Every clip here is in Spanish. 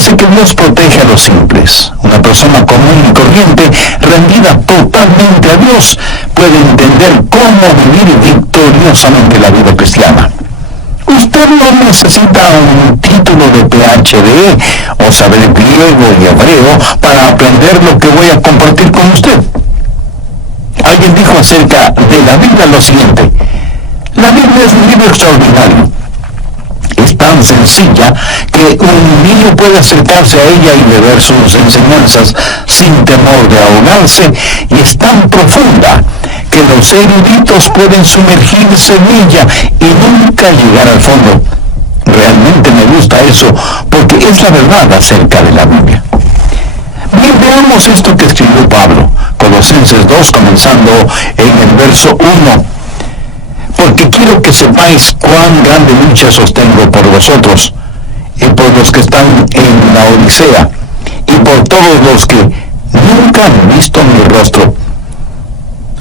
dice que Dios protege a los simples. Una persona común y corriente, rendida totalmente a Dios, puede entender cómo vivir victoriosamente la vida cristiana. Usted no necesita un título de PhD o saber griego y hebreo para aprender lo que voy a compartir con usted. Alguien dijo acerca de la Biblia lo siguiente: la Biblia es un libro extraordinario. Es tan sencilla que un niño puede acercarse a ella y beber sus enseñanzas sin temor de ahogarse, y es tan profunda que los eruditos pueden sumergirse en ella y nunca llegar al fondo. Realmente me gusta eso, porque es la verdad acerca de la Biblia. Bien, veamos esto que escribió Pablo, Colosenses 2, comenzando en el verso 1. Porque quiero que sepáis cuán grande lucha sostengo por vosotros, y por los que están en la Odisea, y por todos los que nunca han visto mi rostro.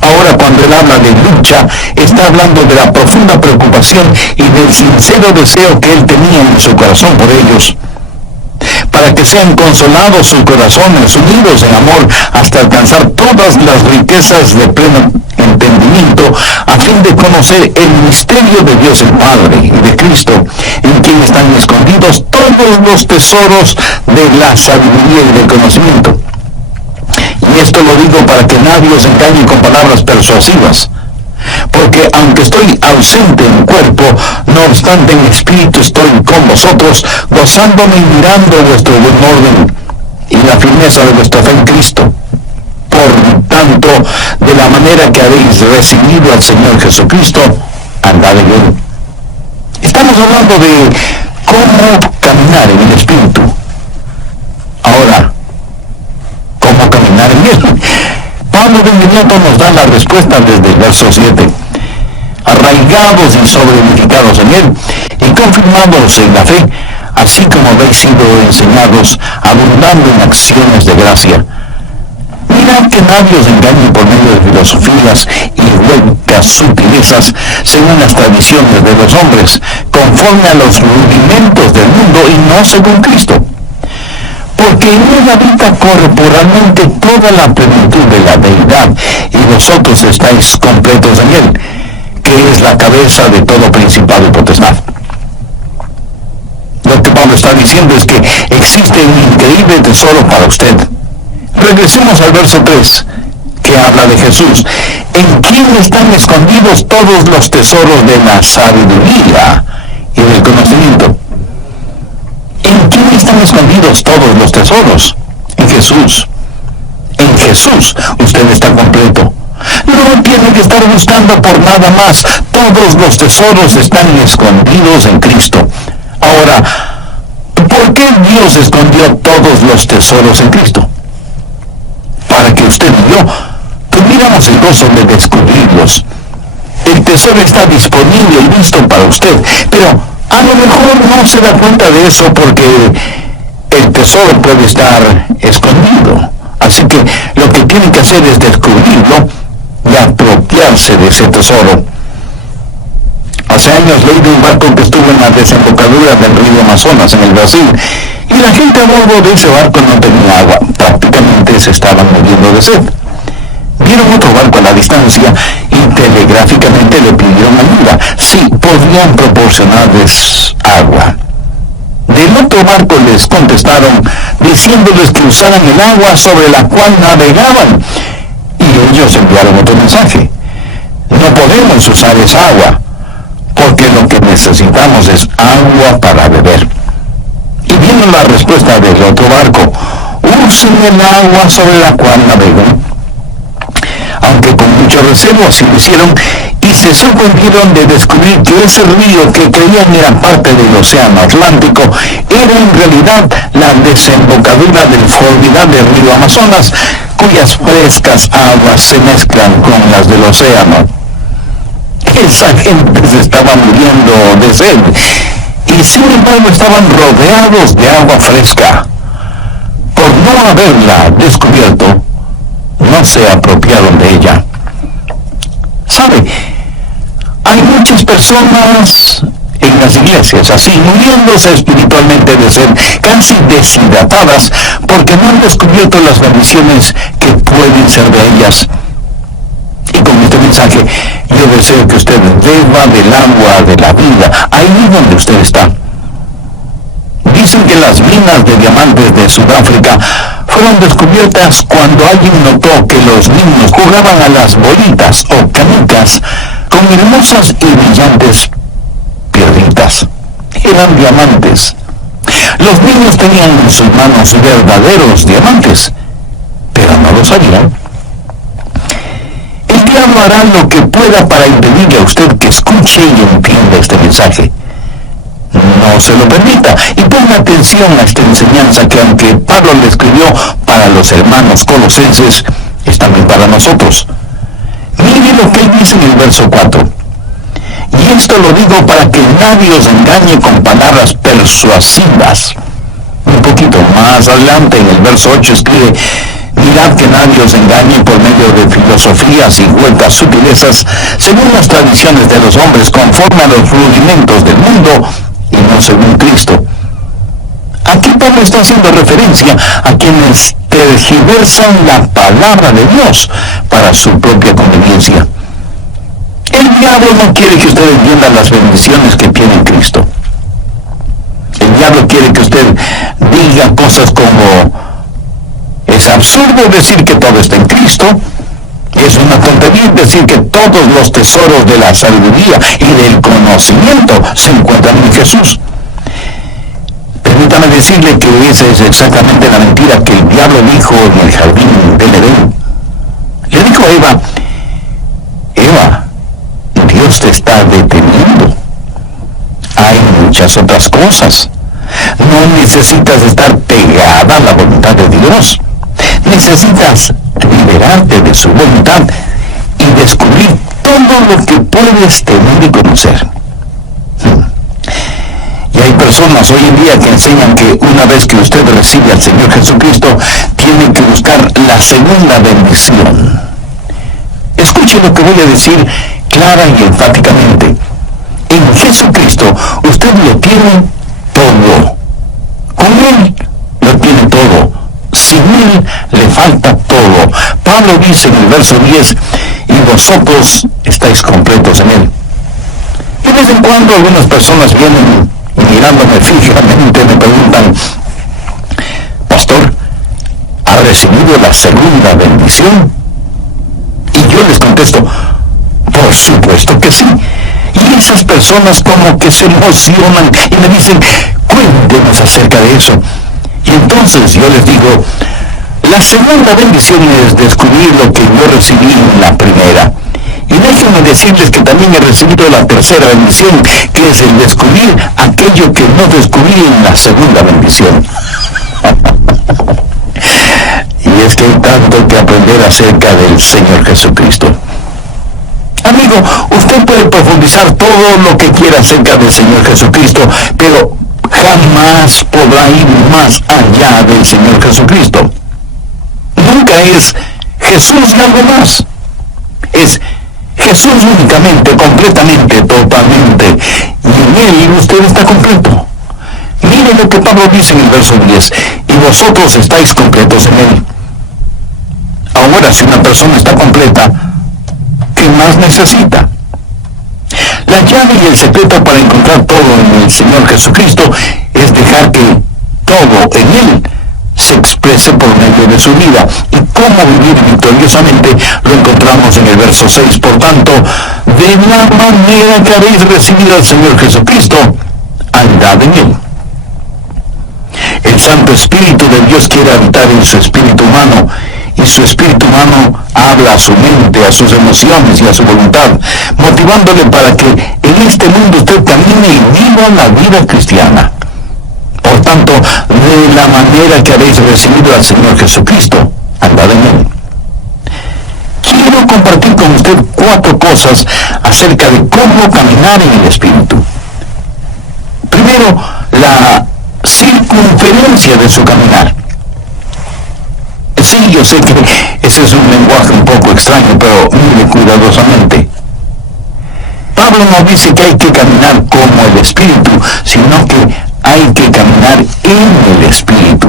Ahora, cuando él habla de lucha, está hablando de la profunda preocupación y del sincero deseo que él tenía en su corazón por ellos, para que sean consolados sus corazones, unidos en amor, hasta alcanzar todas las riquezas de pleno entendimiento, a fin de conocer el misterio de Dios el Padre y de Cristo, en quien están escondidos todos los tesoros de la sabiduría y del conocimiento. Y esto lo digo para que nadie os engañe con palabras persuasivas. Porque aunque estoy ausente en cuerpo, no obstante en espíritu estoy con vosotros, gozándome y mirando vuestro buen orden y la firmeza de vuestra fe en Cristo. Por tanto, de la manera que habéis recibido al Señor Jesucristo, andad en él. Estamos hablando de cómo caminar en el Espíritu. Ahora, ¿cómo caminar en él? Pablo de inmediato nos da la respuesta desde el verso 7. Arraigados y sobreedificados en él, y confirmados en la fe, así como habéis sido enseñados, abundando en acciones de gracia. Mirad que nadie os engañe por medio de filosofías y huecas sutilezas, según las tradiciones de los hombres, conforme a los rudimentos del mundo y no según Cristo. Porque en él habita corporalmente toda la plenitud de la deidad, y vosotros estáis completos en él, que es la cabeza de todo principado y potestad. Lo que Pablo está diciendo es que existe un increíble tesoro para usted. Regresemos al verso 3, que habla de Jesús, en quien están escondidos todos los tesoros de la sabiduría y del conocimiento. ¿En quién están escondidos todos los tesoros? En Jesús. En Jesús usted está completo. No tiene que estar buscando por nada más. Todos los tesoros están escondidos en Cristo. Ahora, ¿por qué Dios escondió todos los tesoros en Cristo? Para que usted y yo tuviéramos el gozo de descubrirlos. El tesoro está disponible y listo para usted, pero a lo mejor no se da cuenta de eso porque el tesoro puede estar escondido. Así que lo que tiene que hacer es descubrirlo y apropiarse de ese tesoro. Hace años leí de un barco que estuvo en la desembocadura del río Amazonas, en el Brasil, y la gente a bordo de ese barco no tenía agua. Prácticamente se estaban muriendo de sed. Vieron otro barco a la distancia y telegráficamente le pidieron ayuda, si podían proporcionarles agua. Del otro barco les contestaron diciéndoles que usaran el agua sobre la cual navegaban, y ellos enviaron otro mensaje: no podemos usar esa agua, porque lo que necesitamos es agua para beber. Y vino la respuesta del otro barco: usen el agua sobre la cual navegan. Aunque con mucho recelo así lo hicieron, y se sorprendieron de descubrir que ese río que creían era parte del océano Atlántico era en realidad la desembocadura del formidable río Amazonas, cuyas frescas aguas se mezclan con las del océano. Esa gente se estaba muriendo de sed, y sin embargo estaban rodeados de agua fresca. Por no haberla descubierto, no se apropiaron de ella. ¿Sabe? Hay muchas personas en en las iglesias, así muriéndose espiritualmente de sed, casi deshidratadas, porque no han descubierto las bendiciones que pueden ser de ellas. Y con este mensaje yo deseo que usted beba del agua de la vida, ahí donde usted está. Dicen que las minas de diamantes de Sudáfrica fueron descubiertas cuando alguien notó que los niños jugaban a las bolitas o canicas con hermosas y brillantes piedritas. Eran diamantes. Los niños tenían en sus manos verdaderos diamantes, pero no lo sabían. El diablo hará lo que pueda para impedirle a usted que escuche y entienda este mensaje. No se lo permita y ponga atención a esta enseñanza que, aunque Pablo le escribió para los hermanos colosenses, es también para nosotros. Mire lo que él dice en el verso 4. Y esto lo digo para que nadie os engañe con palabras persuasivas. Un poquito más adelante, en el verso 8, escribe: mirad que nadie os engañe por medio de filosofías y huecas sutilezas, según las tradiciones de los hombres, conforme a los rudimentos del mundo, y no según Cristo. Aquí Pablo está haciendo referencia a quienes tergiversan la palabra de Dios para su propia conveniencia. El diablo no quiere que usted entienda las bendiciones que tiene en Cristo. El diablo quiere que usted diga cosas como: es absurdo decir que todo está en Cristo. Es una tontería decir que todos los tesoros de la sabiduría y del conocimiento se encuentran en Jesús. Permítame decirle que esa es exactamente la mentira que el diablo dijo en el jardín del Edén. Le dijo a Eva: Eva, Dios te está deteniendo. Hay muchas otras cosas. No necesitas estar pegada a la voluntad de Dios. Necesitas liberarte de su voluntad y descubrir todo lo que puedes tener y conocer. Y hay personas hoy en día que enseñan que una vez que usted recibe al Señor Jesucristo, tiene que buscar la segunda bendición. Escuche lo que voy a decir clara y enfáticamente. En Jesucristo usted lo tiene todo. Con Él lo tiene todo. Sin Él le falta todo. Pablo dice en el verso 10: y vosotros estáis completos en Él. De vez en cuando algunas personas vienen y, mirándome fijamente, me preguntan: pastor, ¿ha recibido la segunda bendición? Y yo les contesto: por supuesto que sí. Y esas personas como que se emocionan y me dicen: cuéntenos acerca de eso. Y entonces yo les digo: la segunda bendición es descubrir lo que yo recibí en la primera. Y déjenme decirles que también he recibido la tercera bendición, que es el descubrir aquello que no descubrí en la segunda bendición. Y es que hay tanto que aprender acerca del Señor Jesucristo. Amigo, usted puede profundizar todo lo que quiera acerca del Señor Jesucristo, pero jamás podrá ir más allá del Señor Jesucristo. Nunca es Jesús y algo más. Es Jesús únicamente, completamente, totalmente. Y en Él usted está completo. Mire lo que Pablo dice en el verso 10. Y vosotros estáis completos en Él. Ahora, si una persona está completa, ¿qué más necesita? La llave y el secreto para encontrar todo en el Señor Jesucristo es dejar que todo en Él se exprese por medio de su vida. Y cómo vivir victoriosamente lo encontramos en el verso 6. Por tanto, de la manera que habéis recibido al Señor Jesucristo, andad en Él. El Santo Espíritu de Dios quiere habitar en su espíritu humano, y su espíritu humano habla a su mente, a sus emociones y a su voluntad, motivándole para que en este mundo usted camine y viva la vida cristiana. Por tanto, de la manera que habéis recibido al Señor Jesucristo, andad en Él. Quiero compartir con usted 4 cosas acerca de cómo caminar en el Espíritu. Primero, la circunferencia de su caminar. Sí, yo sé que ese es un lenguaje un poco extraño, pero mire cuidadosamente. Pablo Pablo no dice que hay que caminar como el Espíritu, sino que hay que caminar en el Espíritu.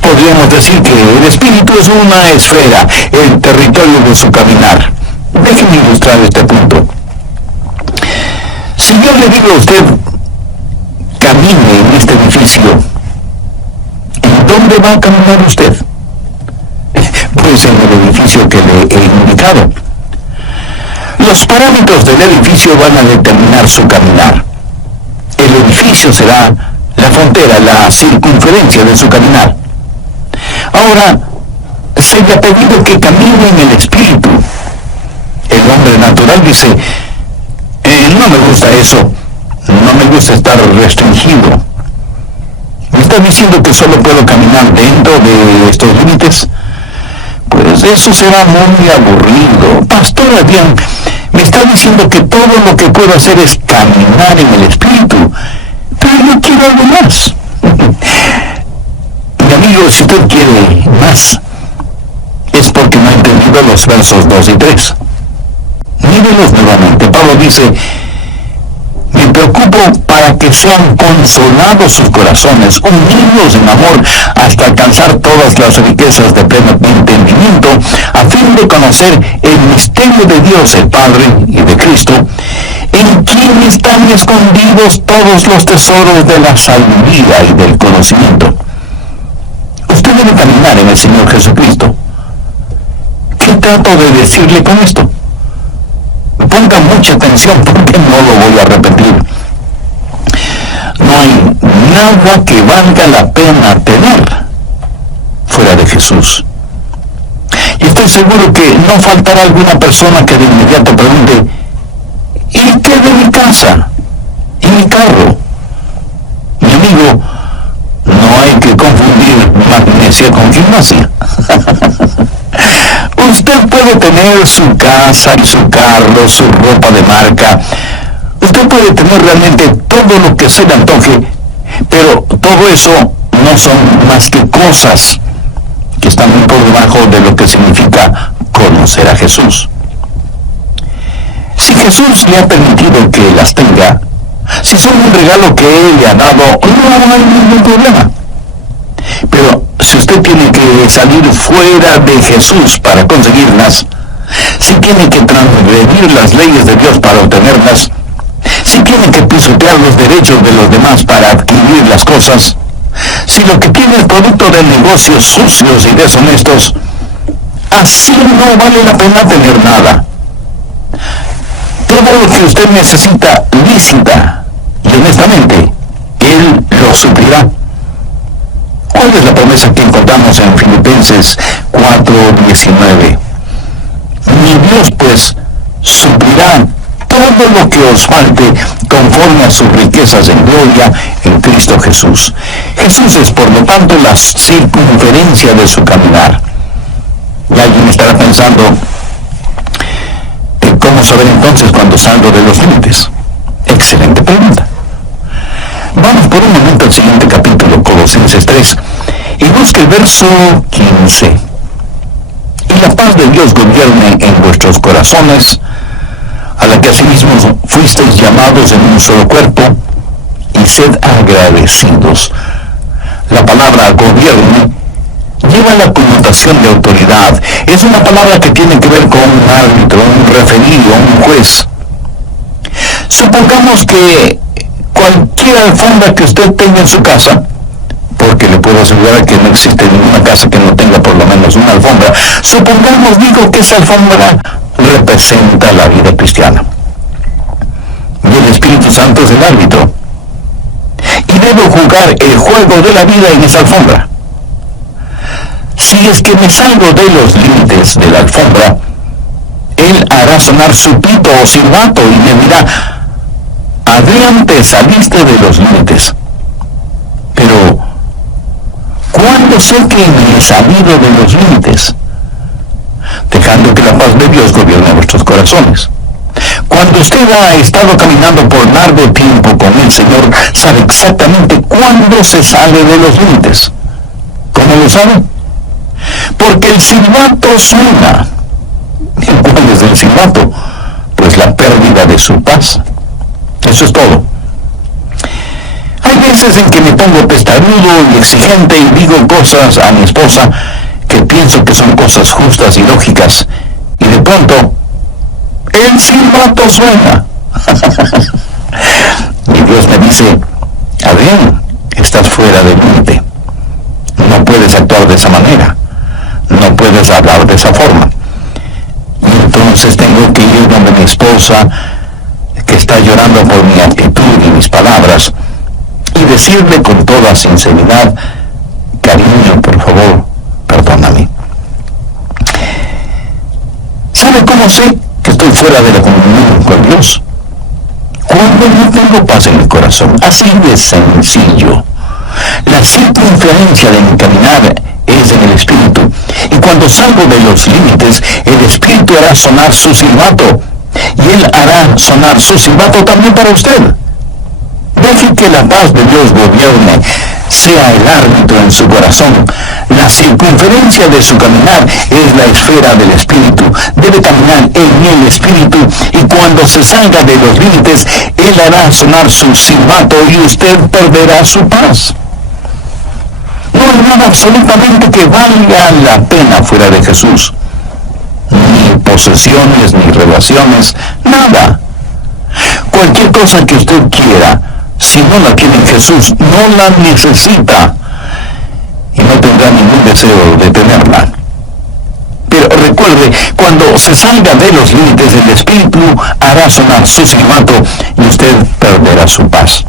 Podríamos decir que el Espíritu es una esfera, el territorio de su caminar. Déjenme ilustrar este punto. Si yo le digo a usted, camine en este edificio, ¿en dónde va a caminar usted? Pues en el edificio que le he indicado. Los parámetros del edificio van a determinar su caminar. El edificio será la frontera, la circunferencia de su caminar. Ahora, se le ha pedido que camine en el Espíritu. El hombre natural dice, no me gusta eso, no me gusta estar restringido. ¿Me está diciendo que solo puedo caminar dentro de estos límites? Pues eso será muy aburrido. Pastor Adrián, me está diciendo que todo lo que puedo hacer es caminar en el Espíritu, pero yo quiero algo más. Mi amigo, si usted quiere más, es porque no ha entendido los versos 2 y 3. Mírelos nuevamente. Pablo dice, me preocupo para que sean consolados sus corazones, unidos en amor, hasta alcanzar todas las riquezas de pleno entendimiento, a fin de conocer el misterio de Dios el Padre y de Cristo, en quien están escondidos todos los tesoros de la sabiduría y del conocimiento. Usted debe caminar en el Señor Jesucristo. ¿Qué trato de decirle con esto? Ponga mucha atención porque no lo voy a repetir. No hay nada que valga la pena tener fuera de Jesús. Y estoy seguro que no faltará alguna persona que de inmediato pregunte, ¿y qué de mi casa? ¿Y mi carro? Mi amigo, no hay que confundir magnesia con gimnasia. Usted puede tener su casa y su carro, su ropa de marca. Usted puede tener realmente todo lo que se le antoje, pero todo eso no son más que cosas que están muy por debajo de lo que significa conocer a Jesús. Si Jesús le ha permitido que las tenga, si son un regalo que Él le ha dado, no hay ningún problema. Pero si usted tiene que salir fuera de Jesús para conseguirlas, si tiene que transgredir las leyes de Dios para obtenerlas, si tiene que pisotear los derechos de los demás para adquirir las cosas, si lo que tiene es producto de negocios sucios y deshonestos, así no vale la pena tener nada. Todo lo que usted necesita lícita y honestamente, Él lo suplirá. ¿Cuál es la promesa que encontramos en Filipenses 4:19? Mi Dios, pues, suplirá todo lo que os falte conforme a sus riquezas en gloria en Cristo Jesús. Jesús es, por lo tanto, la circunferencia de su caminar. Y alguien estará pensando, ¿cómo saber entonces cuando salgo de los límites? Excelente pregunta. Vamos por un momento al siguiente capítulo, Colosenses 3, y busque el verso 15. Y la paz de Dios gobierne en vuestros corazones, a la que asimismo fuisteis llamados en un solo cuerpo, y sed agradecidos. La palabra gobierne lleva la connotación de autoridad. Es una palabra que tiene que ver con un árbitro, un referido, un juez. Supongamos que cualquier alfombra que usted tenga en su casa, porque le puedo asegurar que no existe ninguna casa que no tenga por lo menos una alfombra, supongamos, digo, que esa alfombra representa la vida cristiana. Y el Espíritu Santo es el árbitro. Y debo jugar el juego de la vida en esa alfombra. Si es que me salgo de los límites de la alfombra, Él hará sonar su pito o silbato y me dirá, Adrián, te saliste de los límites. Pero, ¿cuándo sé que me he salido de los límites? Dejando que la paz de Dios gobierne vuestros corazones. Cuando usted ha estado caminando por largo tiempo con el Señor, sabe exactamente cuándo se sale de los límites. ¿Cómo lo sabe? Porque el silbato suena. ¿Cuál es el silbato? pues la pérdida de su paz. Eso es todo. Hay veces en que me pongo testarudo y exigente y digo cosas a mi esposa que pienso que son cosas justas y lógicas, y de pronto el silbato suena. Y Dios me dice: Adrián, estás fuera de límite. No puedes actuar de esa manera. No puedes hablar de esa forma. Y entonces tengo que ir donde mi esposa, que está llorando por mi actitud y mis palabras, y decirle con toda sinceridad: cariño, por favor, perdóname. ¿Sabe cómo sé que estoy fuera de la comunión con Dios? Cuando no tengo paz en mi corazón. Así de sencillo. La circunferencia de mi caminar es en el Espíritu, y cuando salgo de los límites, el Espíritu hará sonar su silbato, y Él hará sonar su silbato también para usted. Deje que la paz de Dios gobierne, sea el árbitro en su corazón. La circunferencia de su caminar es la esfera del Espíritu. Debe caminar en el Espíritu, y cuando se salga de los límites, Él hará sonar su silbato y usted perderá su paz. No hay nada absolutamente que valga la pena fuera de Jesús. Ni posesiones, ni relaciones, nada. Cualquier cosa que usted quiera, si no la tiene en Jesús, no la necesita, y no tendrá ningún deseo de tenerla. Pero recuerde, cuando se salga de los límites, del Espíritu hará sonar su silbato y usted perderá su paz.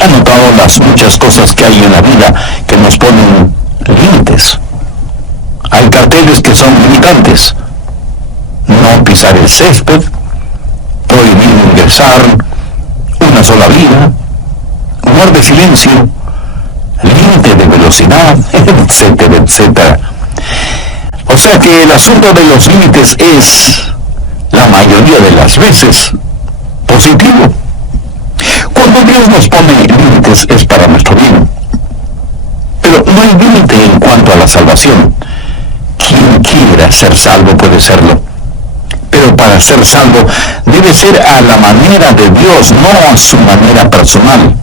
¿Ha notado las muchas cosas que hay en la vida que nos ponen límites? Hay carteles que son limitantes: no pisar el césped, prohibir ingresar, una sola vida, guarde silencio, límite de velocidad, etcétera, etcétera. O sea que el asunto de los límites es, la mayoría de las veces, positivo. Cuando Dios nos pone límites es para nuestro bien. Pero no hay límite en cuanto a la salvación. Quien quiera ser salvo puede serlo. Pero para ser salvo debe ser a la manera de Dios, no a su manera personal.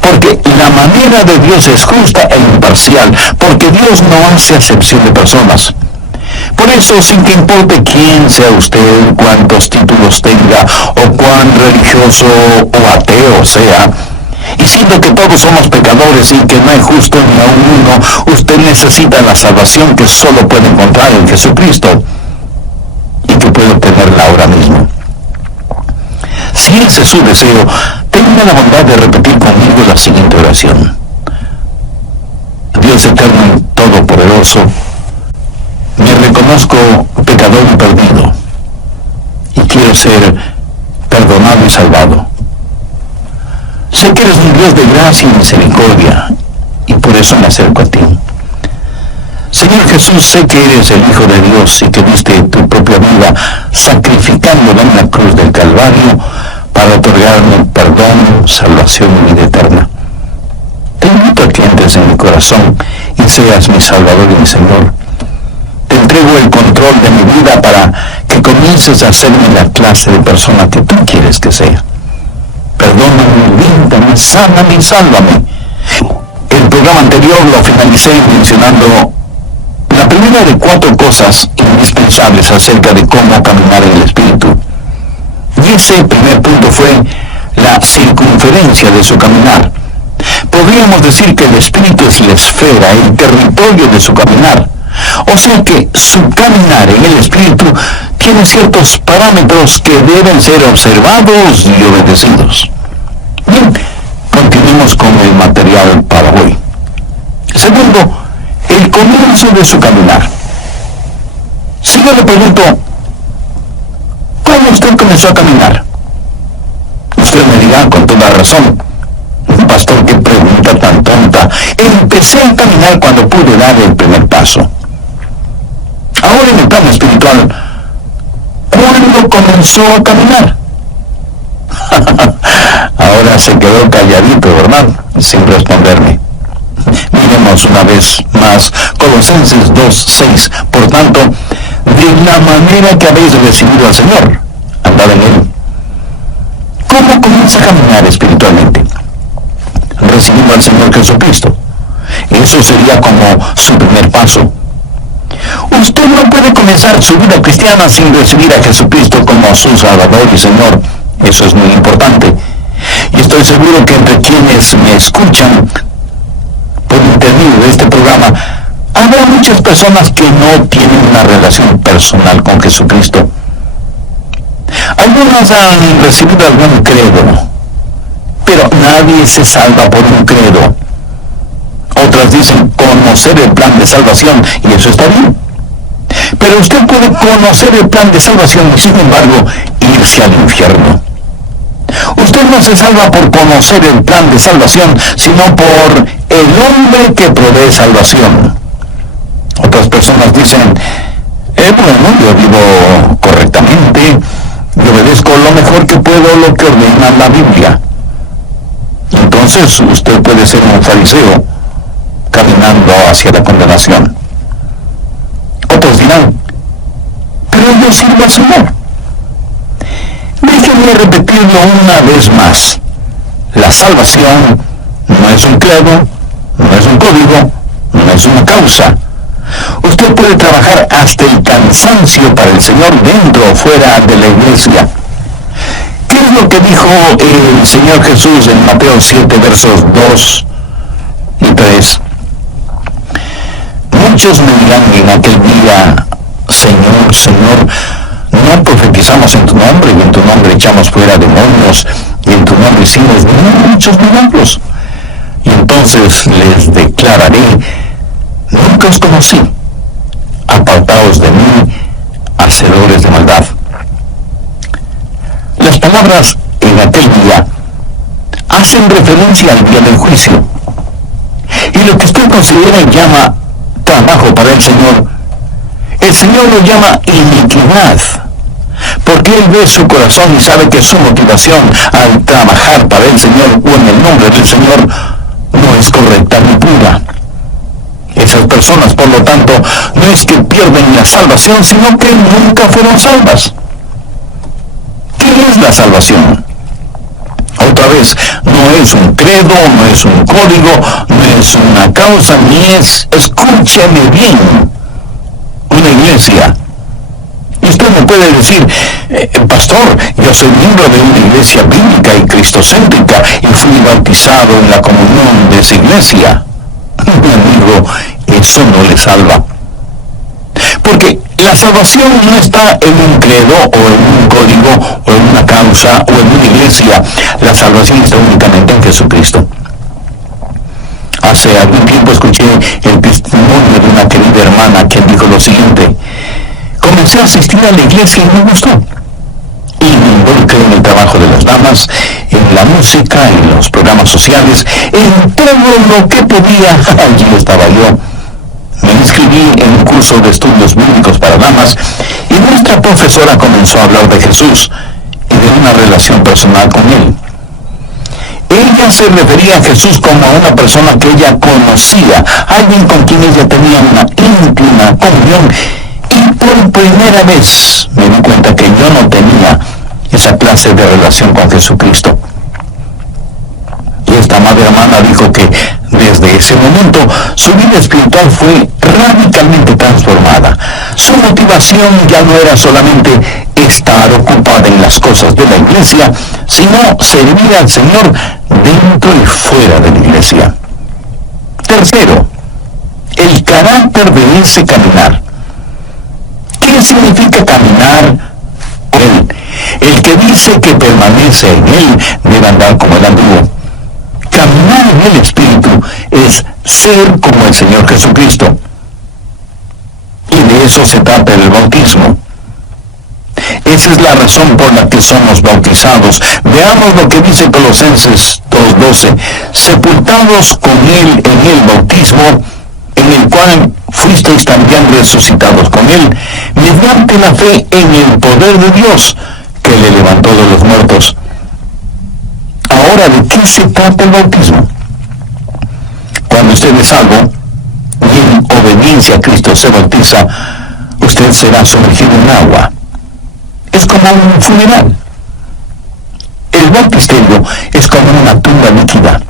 Porque la manera de Dios es justa e imparcial, porque Dios no hace acepción de personas. Por eso, sin que importe quién sea usted, cuántos títulos tenga, o cuán religioso o ateo sea, y siendo que todos somos pecadores y que no hay justo ni aun uno, usted necesita la salvación que solo puede encontrar en Jesucristo, y que puede obtenerla ahora mismo. Si ese es su deseo, tenga la bondad de repetir conmigo la siguiente oración. Dios eterno y todopoderoso, me reconozco pecador y perdido, y quiero ser perdonado y salvado. Sé que eres un Dios de gracia y misericordia, y por eso me acerco a ti. Señor Jesús, sé que eres el Hijo de Dios y que diste tu propia vida sacrificándola en la cruz del Calvario para otorgarme perdón, salvación y vida eterna. Te invito a que entres en mi corazón y seas mi Salvador y mi Señor. Te entrego el control de mi vida para que comiences a hacerme la clase de persona que tú quieres que sea. Perdóname, límpiame, sáname y sálvame. El programa anterior lo finalicé mencionando la primera de 4 cosas indispensables acerca de cómo caminar en el Espíritu. Y ese primer punto fue la circunferencia de su caminar. Podríamos decir que el Espíritu es la esfera, el territorio de su caminar. O sea que su caminar en el Espíritu tiene ciertos parámetros que deben ser observados y obedecidos. Bien, continuemos con el material para hoy. Segundo, el comienzo de su caminar. Si yo le pregunto, ¿cómo usted comenzó a caminar? Usted me dirá con toda razón, pastor, qué pregunta tan tonta. Empecé a caminar cuando pude dar el primer paso. Ahora en el plano espiritual, ¿cuándo comenzó a caminar? Ahora se quedó calladito, ¿verdad? Sin responderme. Miremos una vez más Colosenses 2:6. Por tanto, de la manera que habéis recibido al Señor. Andad en Él. ¿Cómo comienza a caminar espiritualmente? Recibiendo al Señor Jesucristo. Eso sería como su primer paso. Usted no puede comenzar su vida cristiana sin recibir a Jesucristo como su Salvador y Señor. Eso es muy importante. Y estoy seguro que entre quienes me escuchan por intermedio de este programa, habrá muchas personas que no tienen una relación personal con Jesucristo. Algunas han recibido algún credo, pero nadie se salva por un credo. Otras dicen conocer el plan de salvación, y eso está bien. Pero usted puede conocer el plan de salvación y, sin embargo, irse al infierno. Usted no se salva por conocer el plan de salvación, sino por el hombre que provee salvación. Otras personas dicen, bueno, yo vivo correctamente, yo obedezco lo mejor que puedo lo que ordena la Biblia. Entonces usted puede ser un fariseo caminando hacia la condenación. Otros dirán, pero yo sirvo al Señor. Déjenme repetirlo una vez más. La salvación no es un credo, no es un código, no es una causa. Usted puede trabajar hasta el cansancio para el Señor dentro o fuera de la iglesia. ¿Qué es lo que dijo el Señor Jesús en Mateo 7, versos 2 y 3? Muchos me dirán en aquel día, Señor, Señor, no profetizamos en tu nombre, y en tu nombre echamos fuera demonios, y en tu nombre hicimos muchos milagros. Y entonces les declararé, nunca os conocí, apartaos de mí, hacedores de maldad. Las palabras en aquel día hacen referencia al día del juicio. Y lo que usted considera y llama trabajo para el Señor lo llama iniquidad, porque Él ve su corazón y sabe que su motivación al trabajar para el Señor o en el nombre del Señor no es correcta ni pura. Esas personas, por lo tanto, no es que pierden la salvación, sino que nunca fueron salvas. ¿Qué es la salvación? Otra vez, no es un credo, no es un código, no es una causa, ni es, escúcheme bien, una iglesia. Y usted me puede decir, pastor, yo soy miembro de una iglesia bíblica y cristocéntrica y fui bautizado en la comunión de esa iglesia. Mi amigo, eso no le salva. Porque la salvación no está en un credo o en un código o en una causa o en una iglesia. La salvación está únicamente en Jesucristo. Hace algún tiempo escuché el testimonio de una querida hermana que dijo lo siguiente: comencé a asistir a la iglesia y me gustó. Y me involucré en el trabajo de las damas, en la música, en los programas sociales, en todo lo que podía. Allí estaba yo. Me inscribí en un curso de estudios bíblicos para damas y nuestra profesora comenzó a hablar de Jesús y de una relación personal con Él. Ella se refería a Jesús como a una persona que ella conocía, alguien con quien ella tenía una íntima comunión, y por primera vez me di cuenta que yo no tenía esa clase de relación con Jesucristo. Y esta madre hermana dijo que desde ese momento su vida espiritual fue radicalmente transformada. Su motivación ya no era solamente estar ocupada en las cosas de la iglesia, sino servir al Señor dentro y fuera de la iglesia. Tercero, el carácter de ese caminar. ¿Qué significa caminar con Él? El que dice que permanece en Él debe andar como el anduvo. Caminar en el Espíritu es ser como el Señor Jesucristo. Y de eso se trata el bautismo. Esa es la razón por la que somos bautizados. Veamos lo que dice Colosenses 2:12. Sepultados con Él en el bautismo, en el cual fuisteis también resucitados con Él, mediante la fe en el poder de Dios, que le levantó de los muertos. Ahora, ¿de qué se trata el bautismo? Cuando usted es salvo y en obediencia a Cristo se bautiza, usted será sumergido en agua. Es como un funeral. El bautismo es como una tumba líquida.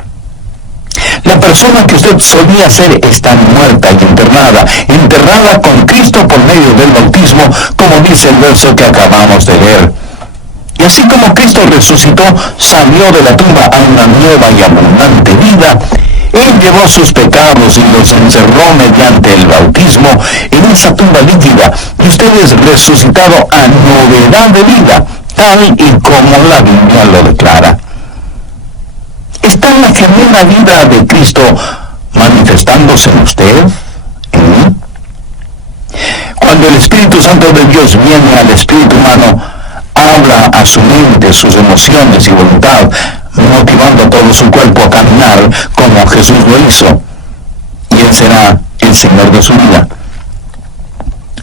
La persona que usted solía ser está muerta y enterrada con Cristo por medio del bautismo, como dice el verso que acabamos de leer. Y así como Cristo resucitó, salió de la tumba a una nueva y abundante vida, Él llevó sus pecados y los encerró mediante el bautismo en esa tumba líquida, y usted es resucitado a novedad de vida, tal y como la Biblia lo declara. ¿Está la genuina vida de Cristo manifestándose en usted, en mí? Cuando el Espíritu Santo de Dios viene al espíritu humano, habla a su mente, sus emociones y voluntad, motivando a todo su cuerpo a caminar como Jesús lo hizo, y Él será el Señor de su vida.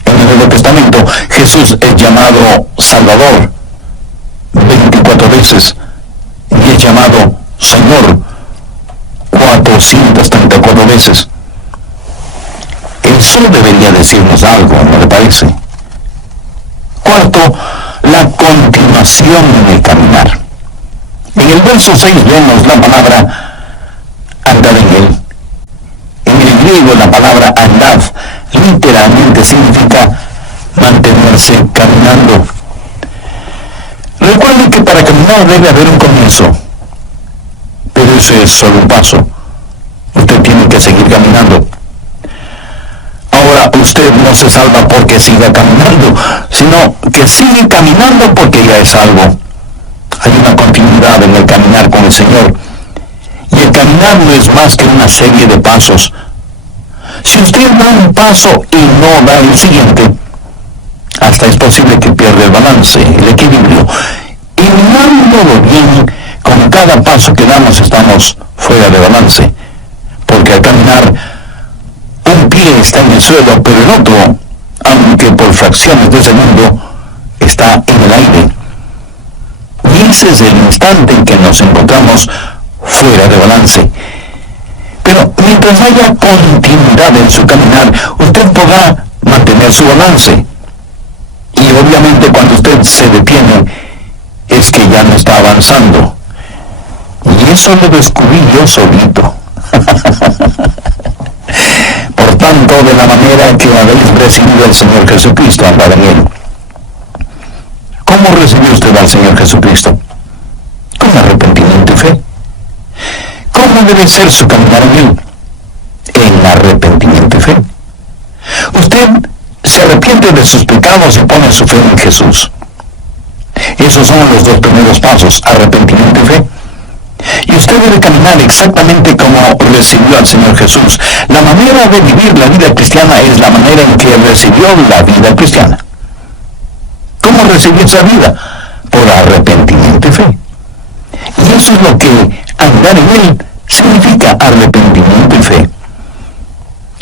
En el Nuevo Testamento, Jesús es llamado Salvador 24 veces, y es llamado Señor 434 veces. Eso debería decirnos algo, ¿no le parece? Cuarto, la continuación en el caminar. En el verso 6 vemos la palabra andar en él. En el griego la palabra andad literalmente significa mantenerse caminando. Recuerde que para caminar debe haber un comienzo, pero ese es solo un paso. Usted tiene que seguir caminando. Ahora, usted no se salva porque siga caminando, sino que sigue caminando porque ya es salvo. Hay una continuidad en el caminar con el Señor. Y el caminar no es más que una serie de pasos. Si usted da un paso y no da el siguiente, hasta es posible que pierda el balance, el equilibrio. Y mirándolo bien, con cada paso que damos estamos fuera de balance. Porque al caminar, un pie está en el suelo, pero el otro, aunque por fracciones de segundo, está en el aire. Y ese es el instante en que nos encontramos fuera de balance. Pero mientras haya continuidad en su caminar, usted podrá mantener su balance. Y obviamente cuando usted se detiene, es que ya no está avanzando. Y eso lo descubrí yo solito. Por tanto, de la manera que habéis recibido al Señor Jesucristo, andad en Él. ¿Cómo recibió usted al Señor Jesucristo? Con arrepentimiento y fe. ¿Cómo debe ser su caminar en Él? En arrepentimiento y fe. Usted se arrepiente de sus pecados y pone su fe en Jesús. Esos son los dos primeros pasos, arrepentimiento y fe. Y usted debe caminar exactamente como recibió al Señor Jesús. La manera de vivir la vida cristiana es la manera en que recibió la vida cristiana. ¿Cómo recibió esa vida? Por arrepentimiento y fe. Y eso es lo que andar en Él significa, arrepentimiento y fe.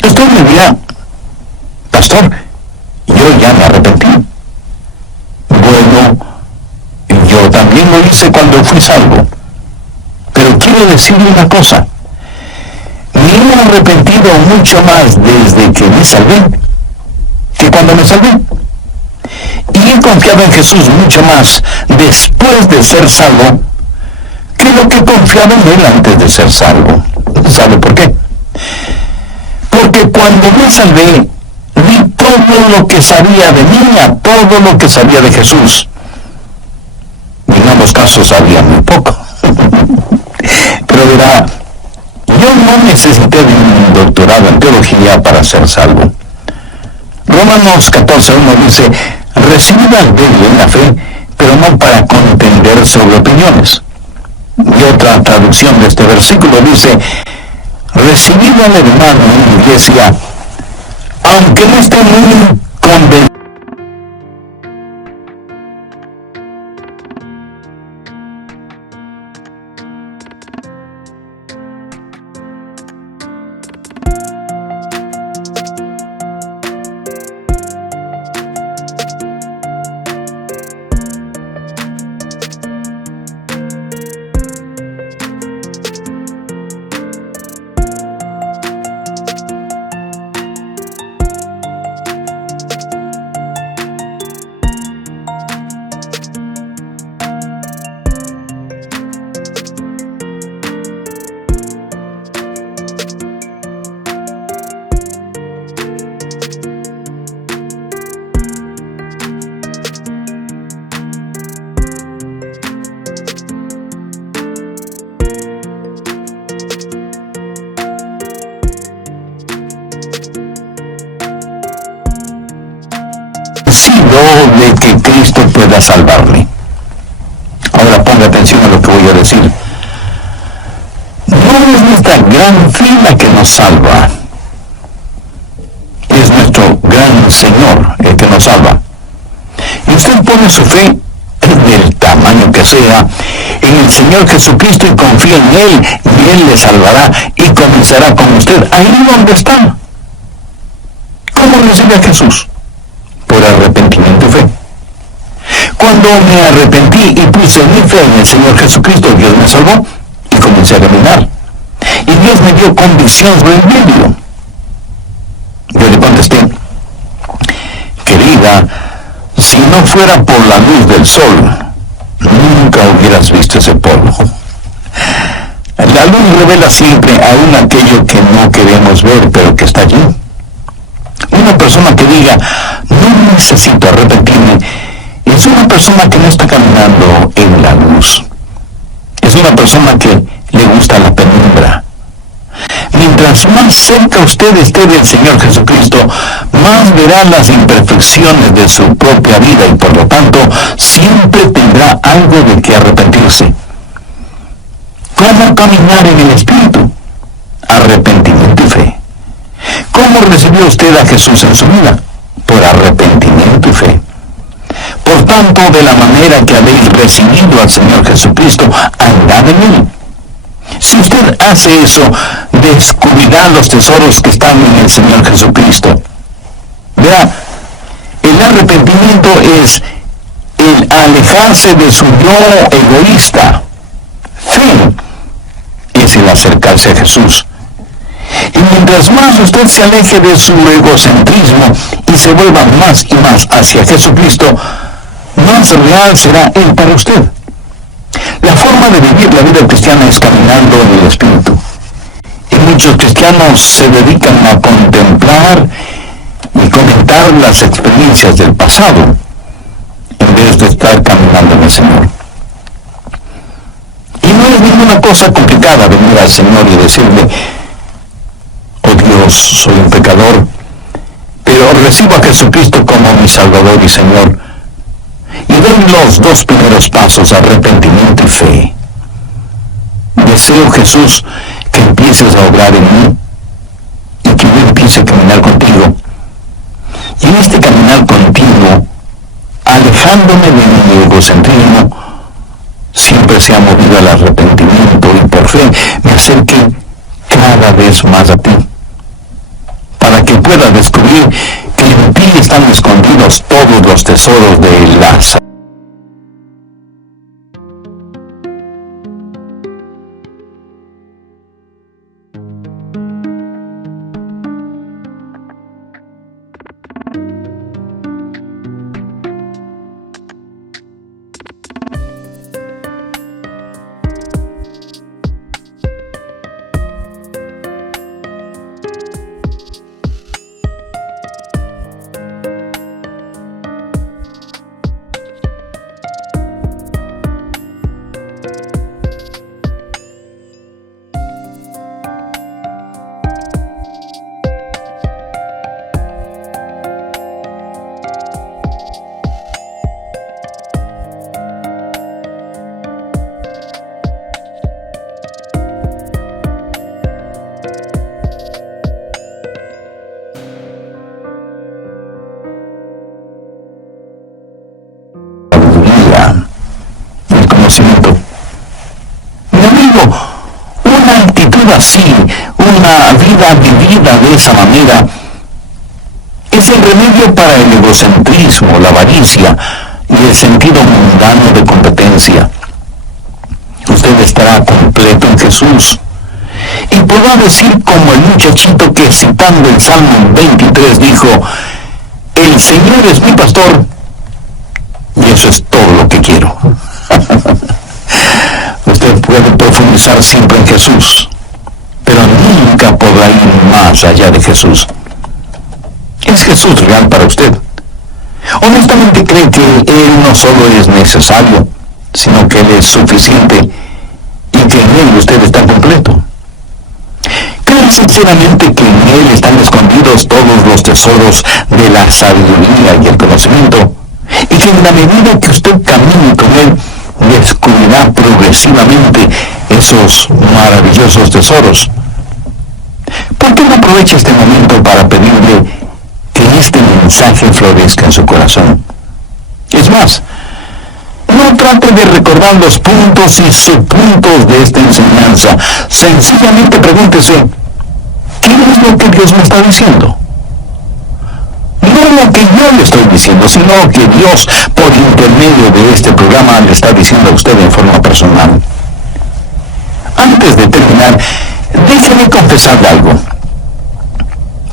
Usted me dirá, pastor, yo ya me arrepentí. Bueno, yo también lo hice cuando fui salvo. Pero quiero decirle una cosa. Me he arrepentido mucho más desde que me salvé que cuando me salvé. Y he confiado en Jesús mucho más después de ser salvo que lo que confiaba en Él antes de ser salvo. ¿Sabe por qué? Porque cuando me salvé, vi todo lo que sabía de mí, a todo lo que sabía de Jesús. Y en ambos casos sabía muy poco. Pero verá, yo no necesité de un doctorado en teología para ser salvo. Romanos 14:1 dice, recibid al débil en la fe, pero no para contender sobre opiniones. Y otra traducción de este versículo dice, recibid al hermano en la iglesia, aunque no esté muy convencido. pueda salvarle. Ahora ponga atención a lo que voy a decir. No es nuestra gran fe la que nos salva. Es nuestro gran Señor el que nos salva. Y usted pone su fe, del tamaño que sea, en el Señor Jesucristo y confía en Él, y Él le salvará y comenzará con usted ahí donde está. ¿Cómo recibe a Jesús? Por arrepentimiento y fe. Cuando me arrepentí y puse mi fe en el Señor Jesucristo, Dios me salvó y comencé a caminar. Y Dios me dio convicción sobre el medio. Yo le contesté: querida, si no fuera por la luz del sol, nunca hubieras visto ese polvo. La luz revela siempre aún aquello que no queremos ver, pero que está allí. Una persona que diga, no necesito arrepentirme, es una persona que no está caminando en la luz. Es una persona que le gusta la penumbra. Mientras más cerca usted esté del Señor Jesucristo, más verá las imperfecciones de su propia vida y por lo tanto siempre tendrá algo de que arrepentirse. ¿Cómo caminar en el Espíritu? Arrepentimiento y fe. ¿Cómo recibió usted a Jesús en su vida? Por arrepentimiento y fe. Por tanto, de la manera que habéis recibido al Señor Jesucristo, andad en Él. Si usted hace eso, descubrirá los tesoros que están en el Señor Jesucristo. Vea, el arrepentimiento es el alejarse de su yo egoísta. Fe es el acercarse a Jesús. Y mientras más usted se aleje de su egocentrismo y se vuelva más y más hacia Jesucristo, más real será Él para usted. La forma de vivir la vida cristiana es caminando en el Espíritu. Y muchos cristianos se dedican a contemplar y comentar las experiencias del pasado, en vez de estar caminando en el Señor. Y no es ninguna cosa complicada venir al Señor y decirle: oh Dios, soy un pecador, pero recibo a Jesucristo como mi Salvador y Señor. Y doy los dos primeros pasos, arrepentimiento y fe. Deseo, Jesús, que empieces a obrar en mí y que yo empiece a caminar contigo. Y en este caminar contigo, alejándome de mi egocentrismo, siempre sea movido al arrepentimiento y por fe me acerque cada vez más a ti, para que pueda descubrir que en ti están escondidos todos los tesoros de la salvación. Mi amigo, una actitud así, una vida vivida de esa manera, es el remedio para el egocentrismo, la avaricia y el sentido mundano de competencia. Usted estará completo en Jesús y podrá decir como el muchachito que, citando el Salmo 23, dijo: el Señor es mi pastor y eso es todo lo que quiero. Usted puede profundizar siempre en Jesús, pero nunca podrá ir más allá de Jesús. ¿Es Jesús real para usted? Honestamente, ¿cree que Él no solo es necesario, sino que Él es suficiente y que en Él usted está completo? ¿Cree sinceramente que en Él están escondidos todos los tesoros de la sabiduría y el conocimiento, y que en la medida que usted camine con Él, descubrirá progresivamente esos maravillosos tesoros. ¿Por qué no aprovecha este momento para pedirle que este mensaje florezca en su corazón? Es más, no trate de recordar los puntos y subpuntos de esta enseñanza. Sencillamente pregúntese, ¿qué es lo que Dios me está diciendo? No lo que yo le estoy diciendo, sino que Dios, por intermedio de este programa, le está diciendo a usted en forma personal. Antes de terminar, déjeme confesarle algo.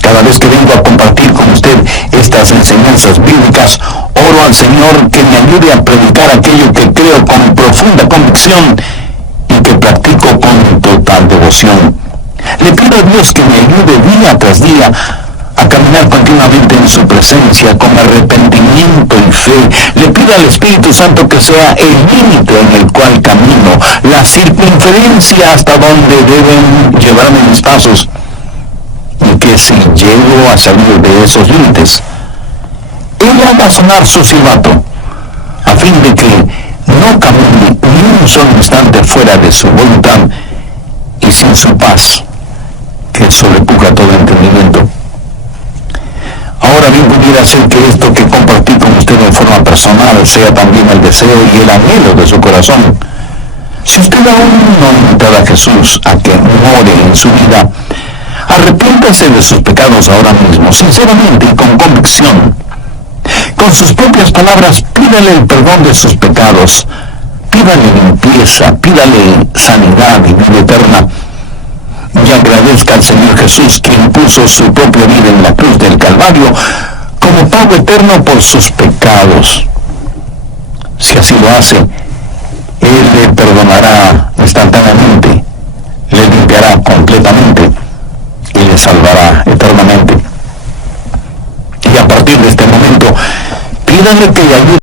Cada vez que vengo a compartir con usted estas enseñanzas bíblicas, oro al Señor que me ayude a predicar aquello que creo con profunda convicción y que practico con total devoción. Le pido a Dios que me ayude día tras día a caminar continuamente en su presencia con arrepentimiento y fe. Le pido al Espíritu Santo que sea el límite en el cual camino, la circunferencia hasta donde deben llevarme mis pasos, y que si llego a salir de esos límites, Él haga sonar su silbato, a fin de que no camine ni un solo instante fuera de su voluntad y sin su paz, que sobrepuja todo entendimiento. Ahora bien, pudiera ser que esto que compartí con usted en forma personal sea también el deseo y el anhelo de su corazón. Si usted aún no ha invitado a Jesús a que more en su vida, arrepiéntase de sus pecados ahora mismo, sinceramente y con convicción. Con sus propias palabras, pídale el perdón de sus pecados, pídale limpieza, pídale sanidad y vida eterna. Y agradezca al Señor Jesús, quien puso su propia vida en la cruz del Calvario como pago eterno por sus pecados. Si así lo hace, Él le perdonará instantáneamente, le limpiará completamente y le salvará eternamente. Y a partir de este momento, pídale que le ayude